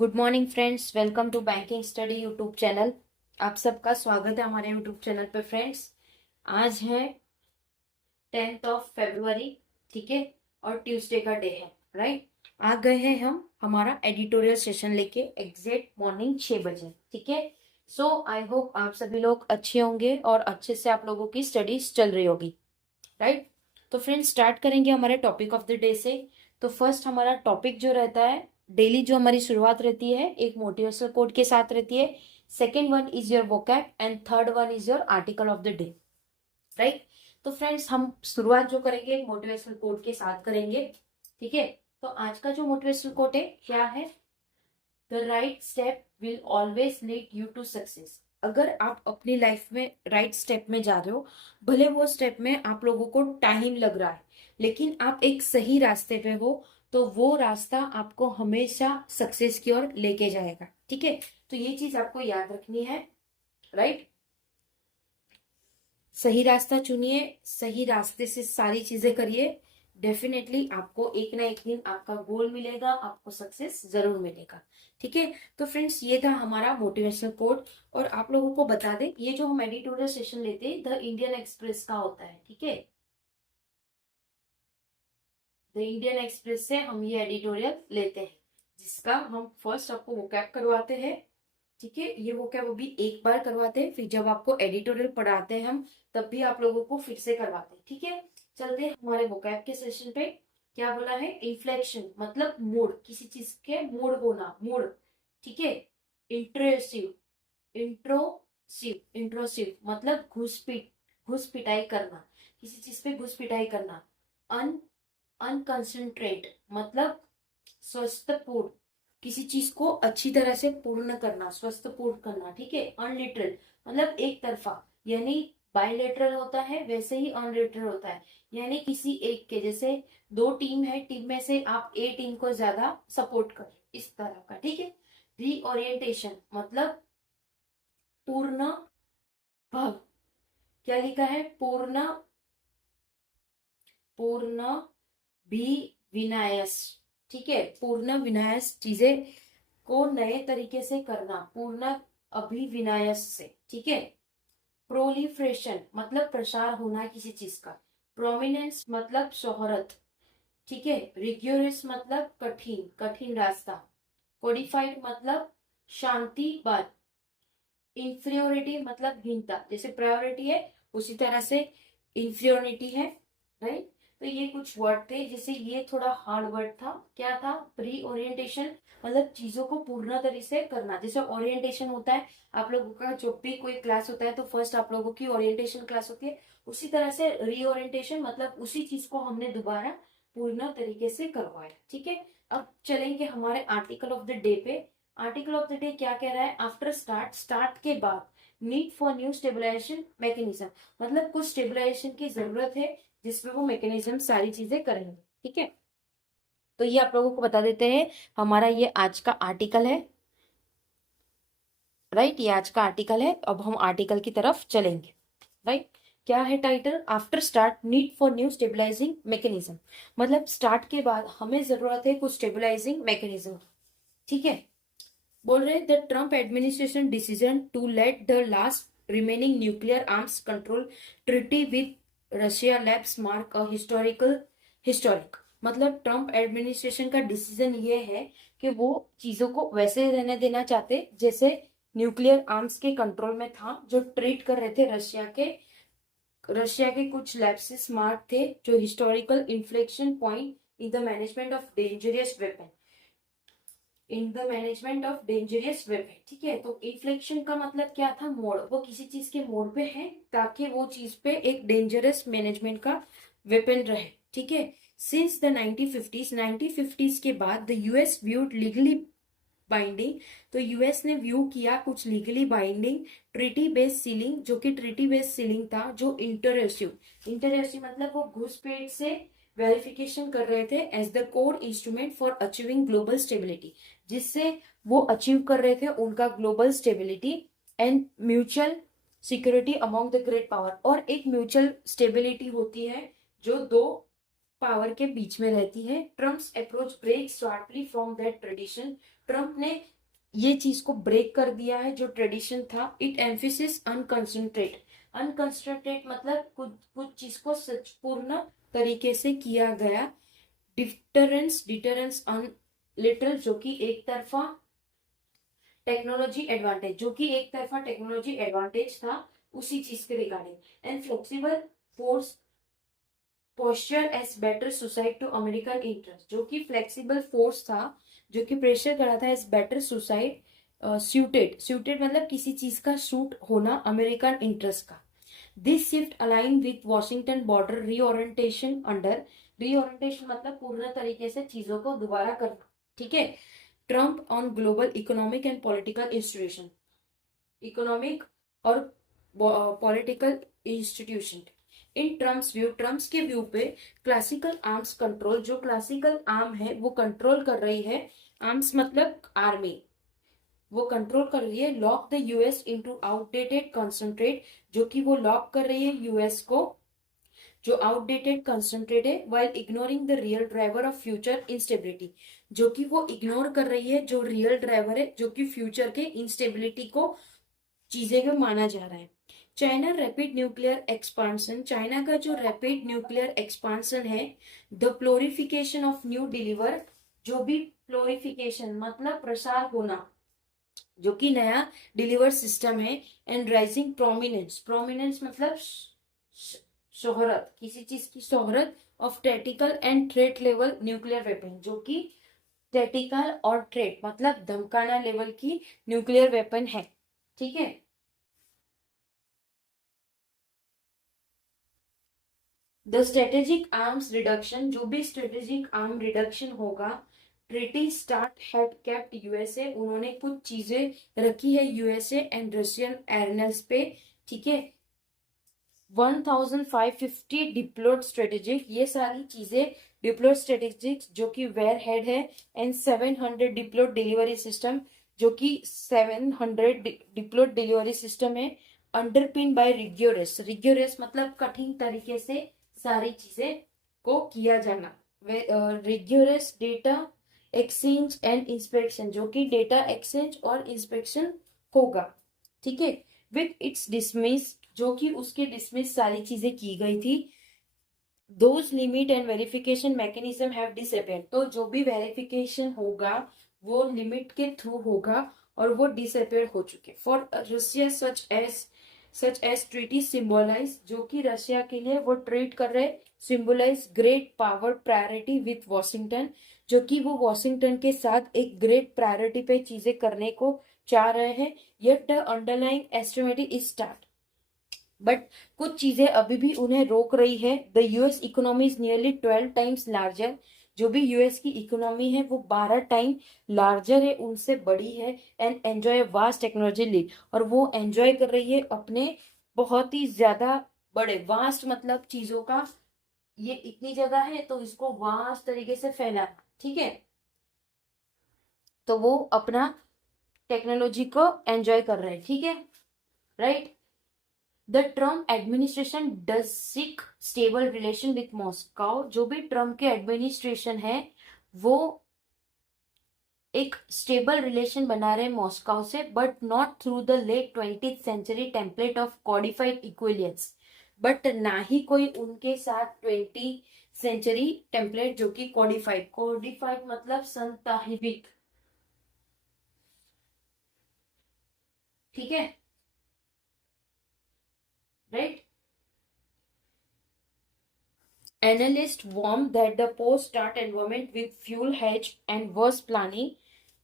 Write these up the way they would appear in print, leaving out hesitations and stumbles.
Good morning friends, welcome to banking study YouTube channel. आप सबका स्वागत है हमारे यूट्यूब चैनल पे फ्रेंड्स। आज है 10 फरवरी, ठीक है, और ट्यूसडे का डे है, राइट। आ गए हैं हम हमारा एडिटोरियल सेशन लेके एग्जैक्ट मॉर्निंग 6 बजे, ठीक है। सो आई होप आप सभी लोग अच्छे होंगे और अच्छे से आप लोगों की स्टडीज चल रही होगी, राइट। तो फ्रेंड्स स्टार्ट करेंगे हमारे टॉपिक ऑफ द डे से। तो फर्स्ट हमारा टॉपिक जो रहता है, डेली जो हमारी शुरुआत रहती है, एक मोटिवेशनल कोट के साथ रहती है। Second one is your vocab and third one is your article of the day, right. तो फ्रेंड्स हम शुरुआत जो करेंगे एक मोटिवेशनल कोट के साथ करेंगे, ठीक है। तो आज का जो मोटिवेशनल कोट है क्या है, the right step will always lead you to success. अगर आप अपनी लाइफ में राइट स्टेप में जा रहे हो, भले वो स्टेप में आप लोगों को टाइम लग रहा है, लेकिन आप एक सही रास्ते पे हो, तो वो रास्ता आपको हमेशा सक्सेस की ओर लेके जाएगा, ठीक है। तो ये चीज आपको याद रखनी है, राइट। सही रास्ता चुनिए, सही रास्ते से सारी चीजें करिए, डेफिनेटली आपको एक ना एक दिन आपका गोल मिलेगा, आपको सक्सेस जरूर मिलेगा, ठीक है। तो फ्रेंड्स ये था हमारा मोटिवेशनल कोट। और आप लोगों को बता दें, ये जो हम एडिटोरियल सेशन लेते हैं द इंडियन एक्सप्रेस का होता है, ठीक है। द इंडियन एक्सप्रेस से हम ये एडिटोरियल लेते हैं, जिसका हम फर्स्ट आपको वोकैब करवाते हैं, ठीक है। ये वोकैब अभी एक बार करवाते हैं, फिर जब आपको एडिटोरियल पढ़ाते हैं हम, तब भी आप लोगों को फिर से करवाते हैं, ठीक है। चलते हैं हमारे वोकैब के सेशन पे। क्या बोला है, इन्फ्लेक्शन मतलब मूड, किसी चीज के मूड होना, मूड, ठीक है। इंट्रोसिव, इंट्रोसिव मतलब घुस पिटाई करना, किसी चीज पे घुस पिटाई करना। अन अनकंसंट्रेट मतलब स्वस्थ पूर्ण, किसी चीज को अच्छी तरह से पूर्ण करना, स्वस्थ पूर्ण करना, ठीक है। अनलिटरल मतलब एक तरफा, यानी बायलेटरल होता है, वैसे ही अनलिटरल होता है, यानी किसी एक के, जैसे दो टीम है, टीम में से आप ए टीम को ज्यादा सपोर्ट कर, इस तरह का, ठीक है। रीओरिएंटेशन मतलब पूर्ण भव, क्या लिखा है, पूर्ण, पूर्ण भी विनायस, ठीक है। पूर्ण विनायस चीजें को नए तरीके से करना, पूर्ण अभिविनायस से, ठीक है। प्रोलिफ्रेशन मतलब प्रसार होना किसी चीज का। प्रोमिनेंस मतलब शोहरत, ठीक है। रिग्योरस मतलब कठिन, कठिन रास्ता। कोडिफाइड मतलब शांति बात। इंफीरियोरिटी मतलब हीनता, जैसे प्रायोरिटी है उसी तरह से इंफीरियोरिटी है, राइट। तो ये कुछ वर्ड थे, जैसे ये थोड़ा हार्ड वर्ड था, क्या था, प्री ओरिएंटेशन मतलब चीजों को पूर्ण तरीके से करना। जैसे ओरिएंटेशन होता है आप लोगों का, जब भी कोई क्लास होता है तो फर्स्ट आप लोगों की ओरिएंटेशन क्लास होती है, उसी तरह से रीओरिएंटेशन मतलब उसी चीज को हमने दोबारा पूर्ण तरीके से करवाया, ठीक है। अब चलेंगे हमारे आर्टिकल ऑफ द डे पे। आर्टिकल ऑफ द डे क्या कह रहा है, आफ्टर स्टार्ट, स्टार्ट के बाद, need for new stabilization mechanism मतलब कुछ स्टेबलाइजेशन की जरूरत है, जिसमें वो मैकेनिज्म सारी चीजें करेंगे, ठीक है। तो ये आप लोगों को बता देते हैं, हमारा ये आज का आर्टिकल है, राइट। ये आज का आर्टिकल है, अब हम आर्टिकल की तरफ चलेंगे, राइट। क्या है title, after start need for new stabilizing mechanism मतलब स्टार्ट के बाद हमें जरूरत है कुछ स्टेबलाइजिंग मैकेनिज्म, ठीक है। बोल रहे the Trump administration decision to let the last remaining nuclear arms control treaty with Russia lapse mark a historic मतलब ट्रम्प एडमिनिस्ट्रेशन का डिसीजन ये है कि वो चीजों को वैसे रहने देना चाहते जैसे न्यूक्लियर आर्म्स के कंट्रोल में था, जो ट्रीट कर रहे थे रशिया के कुछ लैब्स मार्क थे, जो historical inflection point in the management of dangerous weapon, in the management of dangerous weapon, ठीक है। तो इन्फ्लेक्शन का मतलब क्या था, मोड़, वो किसी चीज के मोड़ पे है ताकि वो चीज पे एक डेंजरस मैनेजमेंट का वेपन रहे, ठीक है। सिंस द 1950s के बाद the US viewed legally binding, तो यूएस ने व्यू किया कुछ legally binding treaty based ceiling, जो कि ट्रीटी बेस्ड सीलिंग था, जो इंटरएसिव मतलब वो घुसपैठ से वेरिफिकेशन कर रहे थे as the core instrument for achieving global stability, जिससे वो अचीव कर रहे थे उनका global stability and mutual security among the great power. और एक म्यूचुअल स्टेबिलिटी होती है जो दो पावर के बीच में रहती है। Trump's approach break sharply from that tradition, Trump ने ये चीज को ब्रेक कर दिया है, जो ट्रेडिशन था। इट एम्फेसिस अनकंसंट्रेट, अनकंसंट्रेट मतलब कुछ कुछ चीज को सचपूर्ण तरीके से किया गया। डिटरेंस, डिटरेंस ऑन लिटरल, जो कि एक तरफा टेक्नोलॉजी एडवांटेज, जो कि एक तरफा टेक्नोलॉजी एडवांटेज था उसी चीज के regarding. And flexible force posture as better suicide to American interest, जो कि फ्लेक्सिबल फोर्स था, जो कि प्रेशर करा था as better suicide, suited, suited मतलब किसी चीज का सूट होना अमेरिकन इंटरेस्ट का। This shift align with Washington broader reorientation under, reorientation मतलब पूर्ण तरीके से चीजों को दोबारा करना, ठीक है। Trump on global economic and political institution, economic और पॉलिटिकल इंस्टीट्यूशन। इन ट्रम्प्स व्यू, ट्रम्प्स के व्यू पे क्लासिकल आर्म्स कंट्रोल, जो क्लासिकल आर्म है वो कंट्रोल कर रही है, आर्म्स मतलब आर्मी, वो कंट्रोल कर रही है। Lock the US into outdated concentrate, जो कि वो लॉक कर रही है यूएस को, जो आउटडेटेड कंसंट्रेट है, while ignoring the real driver of future instability, जो कि वो इग्नोर कर रही है जो रियल ड्राइवर है, जो कि फ्यूचर के इंस्टेबिलिटी को चीजें को माना जा रहा है। China rapid nuclear expansion, China का जो रैपिड न्यूक्लियर एक्सपांसन है, द प्लोरिफिकेशन ऑफ न्यू डिलीवर, जो भी प्लोरिफिकेशन मतलब प्रसार होना, जो कि नया डिलीवर सिस्टम है। एंड राइजिंग प्रोमिनेंस, प्रोमिनेंस मतलब शोहरत, किसी चीज की शोहरत of tactical and threat level nuclear weapon, जो कि टैक्टिकल और थ्रेट मतलब धमकाना लेवल की न्यूक्लियर वेपन है, ठीक है। द स्ट्रेटेजिक आर्म्स रिडक्शन, जो भी स्ट्रेटेजिक आर्म रिडक्शन होगा, treaty start had kept USA, उन्होंने कुछ चीजें रखी है यूएसए एंड रशियन एयरनेस पे, ठीक है। 1550 डिप्लॉयड स्ट्रेटेजिक, ये सारी चीजें डिप्लॉयड स्ट्रेटेजिक जो कि वेयर हेड है। एंड 700 डिप्लॉयड डिलीवरी सिस्टम, जो कि 700 डिप्लॉयड डिलीवरी सिस्टम है। अंडरपिन बाय रिग्योरस, रिग्योरस मतलब कठिन तरीके से सारी चीजें को किया जाना। रिग्योरस डेटा एक्सचेंज एंड इंस्पेक्शन, जो कि डेटा एक्सचेंज और इंस्पेक्शन होगा, ठीक है। विथ इट्स डिसमिस, जो कि उसके डिसमिस सारी चीजें की गई थी। Those limit and verification mechanism have disappeared, तो जो भी वेरिफिकेशन होगा वो लिमिट के थ्रू होगा और वो डिसअपियर हो चुके। For Russia such as treaty symbolize, जो कि रशिया के लिए वो ट्रीट कर रहे, symbolize great power priority with Washington, जो कि वो वॉशिंगटन के साथ एक ग्रेट प्रायोरिटी पे चीजें करने को चाह रहे हैं। Yet the underlying estimate is start, but कुछ चीजें अभी भी उन्हें रोक रही है। The US economy is nearly 12 times larger, जो भी यूएस की इकोनॉमी है वो 12 टाइम लार्जर है, उनसे बड़ी है। And enjoy vast technology lead, और वो एंजॉय कर रही है अपने बहुत ही ज्यादा बड़े, वास्ट मतलब चीजों का, ये इतनी जगह है तो इसको वास्ट तरीके से फैला, ठीक है। तो वो अपना टेक्नोलॉजी को एंजॉय कर रहे हैं, ठीक है, right. The Trump administration does seek stable relation with Moscow, जो भी ट्रम्प के एडमिनिस्ट्रेशन है वो एक स्टेबल रिलेशन बना रहे मॉस्को से, but not through the late 20th century template of codified equivalence, but ना ही कोई उनके साथ 20 सेंचुरी टेम्पलेट जो कि कॉडिफाइड, कॉडिफाइड मतलब संताहित, ठीक है, right. Analysts warn that the post-start environment with fuel hedge and worse planning,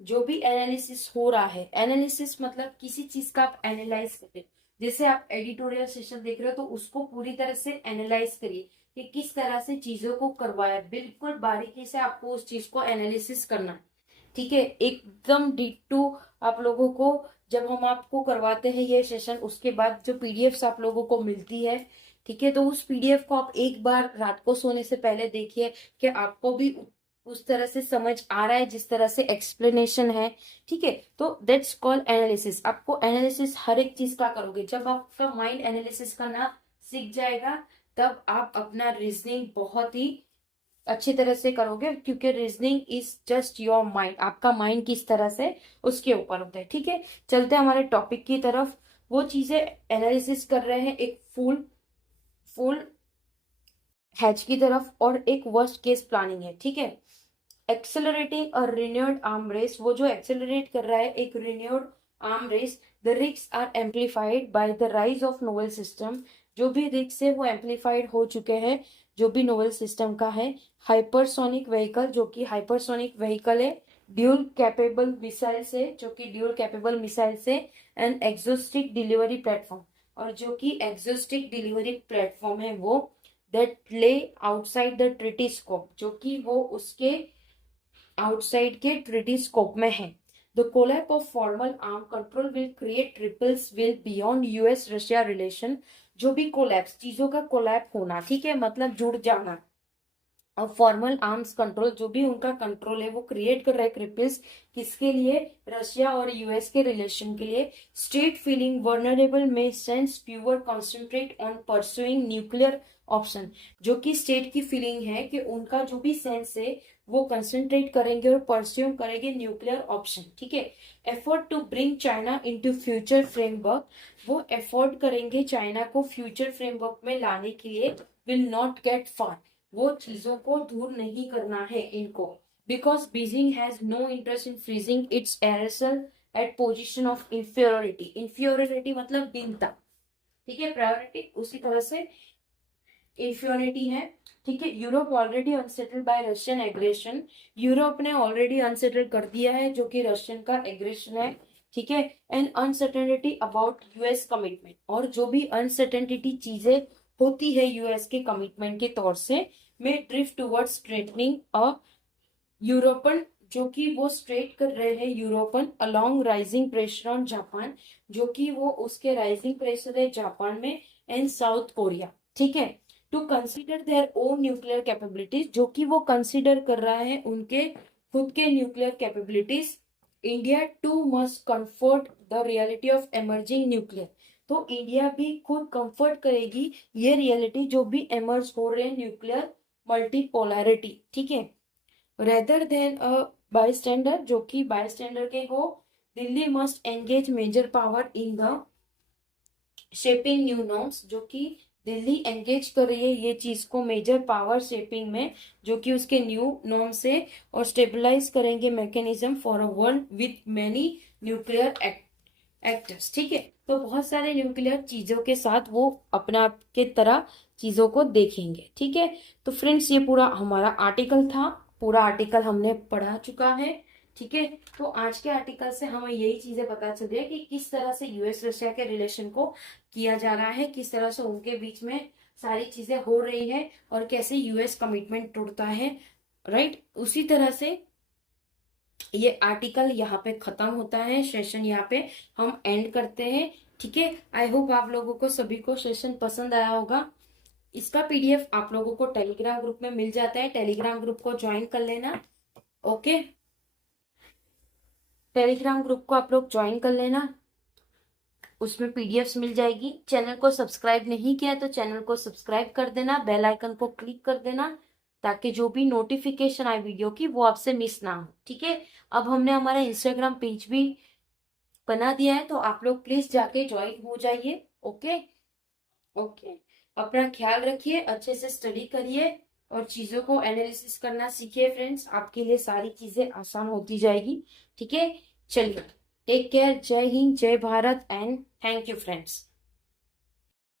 जो भी एनालिसिस हो रहा है, एनालिसिस मतलब किसी चीज का आप एनालाइज करें, जैसे आप एडिटोरियल सेशन देख रहे हो तो उसको पूरी तरह से एनालाइज करिए कि किस तरह से चीजों को करवाया, बिल्कुल बारीकी से आपको उस चीज को एनालिसिस करना है, ठीक है। एकदम डिट्टू आप लोगों को जब हम आपको करवाते हैं ये सेशन, उसके बाद जो पीडीएफ्स आप लोगों को मिलती है, ठीक है, तो उस पीडीएफ को आप एक बार रात को सोने से पहले देखिए कि आपको भी उस तरह से समझ आ रहा है जिस तरह से एक्सप्लेनेशन है, ठीक है। तो दैट्स कॉल्ड एनालिसिस। आपको एनालिसिस हर एक चीज का करोगे, जब आपका माइंड एनालिसिस करना सीख जाएगा तब आप अपना रीजनिंग बहुत ही अच्छी तरह से करोगे, क्योंकि reasoning is just your mind, आपका माइंड किस तरह से उसके ऊपर होता है। ठीक है, चलते हैं हमारे टॉपिक की तरफ। वो चीजें एनालिसिस कर रहे हैं एक फुल फुल हैच की तरफ, और एक वर्स्ट केस प्लानिंग है। ठीक है, accelerating a renewed arm race, वो जो एक्सेलरेट कर रहा है एक renewed arm race, the risk are amplified by the rise of novel system, जो भी रिस्क है वो एम्पलीफाइड हो चुके हैं जो भी नोवेल सिस्टम का है। हाइपरसोनिक व्हीकल, जो कि हाइपरसोनिक व्हीकल है, ड्यूल कैपेबल मिसाइल से, जो कि ड्यूल कैपेबल मिसाइल से, एंड एक्सोस्टिक डिलीवरी प्लेटफॉर्म, और जो कि एक्सोस्टिक डिलीवरी प्लेटफॉर्म है वो, दैट ले आउटसाइड द ट्रिटी स्कोप, जो कि वो उसके आउटसाइड के ट्रिटी स्कोप में है। The collapse of formal arm control will create ripples will beyond US Russia relation, जो भी कोलैप्स, चीजों का कोलैप होना, ठीक है, मतलब जुड़ जाना, और फॉर्मल आर्म्स कंट्रोल, जो भी उनका कंट्रोल है वो क्रिएट कर रहा है क्रिपल्स, किसके लिए, रशिया और यूएस के रिलेशन के लिए। स्टेट फीलिंग वर्नरेबल में sense fewer concentrate on pursuing nuclear option, जो कि स्टेट की फीलिंग है कि उनका जो भी सेंस है वो कंसेंट्रेट करेंगे और परस्यू करेंगे न्यूक्लियर ऑप्शन। ठीक है, effort to bring China into future framework, वो एफर्ट करेंगे चाइना को फ्यूचर फ्रेमवर्क में लाने के लिए, विल नॉट गेट फार, वो चीजों को दूर नहीं करना है इनको, because Beijing has no interest in freezing its arsenal at position of inferiority, inferiority मतलब दीनता, ठीक है, प्रायोरिटी उसी तरह से इंफीरियोरिटी है। ठीक है, Europe already unsettled bye Russian aggression, Europe ने ऑलरेडी अनसेटल कर दिया है जो कि रशियन का एग्रेशन है। ठीक है, and uncertainty about US commitment, और जो भी अनसर्टेनिटी चीजें होती है यूएस के कमिटमेंट के तौर से, में drift towards straightening a European, जो कि वो स्ट्रेट कर रहे हैं European along rising pressure on Japan, जो कि वो उसके राइजिंग प्रेशर है जापान में, एंड साउथ कोरिया। ठीक है, to consider their own nuclear capabilities, जो कि वो कंसीडर कर रहा है उनके खुद के nuclear capabilities. India too must comfort the reality of emerging nuclear, तो इंडिया भी खुद कंफर्ट करेगी ये रियलिटी जो भी एमर्ज हो रहे हैं न्यूक्लियर मल्टीपोलैरिटी। ठीक है, रेदर देन अ बायस्टैंडर, जो कि बायस्टैंडर के हो, Delhi must engage major power in the shaping new norms, जो कि दिल्ली एंगेज कर रही है ये चीज को मेजर पावर शेपिंग में, जो कि उसके न्यू नॉर्म से, और स्टेबलाइज करेंगे mechanism for a world with many nuclear actors. ठीक है, तो बहुत सारे न्यूक्लियर चीजों के साथ वो अपना आप के तरह चीजों को देखेंगे। ठीक है, तो फ्रेंड्स ये पूरा हमारा आर्टिकल था, पूरा आर्टिकल हमने पढ़ा चुका है। ठीक है, तो आज के आर्टिकल से हमें यही चीजें पता चल रही है कि किस तरह से यूएस रशिया के रिलेशन को किया जा रहा है, किस तरह से उनके बीच में सारी चीजें हो रही है, और कैसे यूएस कमिटमेंट टूटता है। राइट, उसी तरह से ये आर्टिकल यहाँ पे खत्म होता है, सेशन यहाँ पे हम एंड करते हैं। ठीक है, आई होप आप लोगों को सभी को सेशन पसंद आया होगा। इसका पीडीएफ आप लोगों को टेलीग्राम ग्रुप में मिल जाता है, टेलीग्राम ग्रुप को ज्वाइन कर लेना। ओके, टेलीग्राम ग्रुप को आप लोग ज्वाइन कर लेना, उसमें पीडीएफ्स मिल जाएगी। चैनल को सब्सक्राइब नहीं किया तो चैनल को सब्सक्राइब कर देना, बेल आइकन को क्लिक कर देना, ताकि जो भी नोटिफिकेशन आए वीडियो की वो आपसे मिस ना हो। ठीक है, अब हमने हमारा इंस्टाग्राम पेज भी बना दिया है, तो आप लोग प्लीज जाके ज्वाइन हो जाइए। ओके ओके, अपना ख्याल रखिए, अच्छे से स्टडी करिए, और चीजों को एनालिसिस करना सीखिए फ्रेंड्स, आपके लिए सारी चीजें आसान होती जाएगी। ठीक है, चलिए, टेक केयर, जय हिंद, जय Bharat, and thank you friends.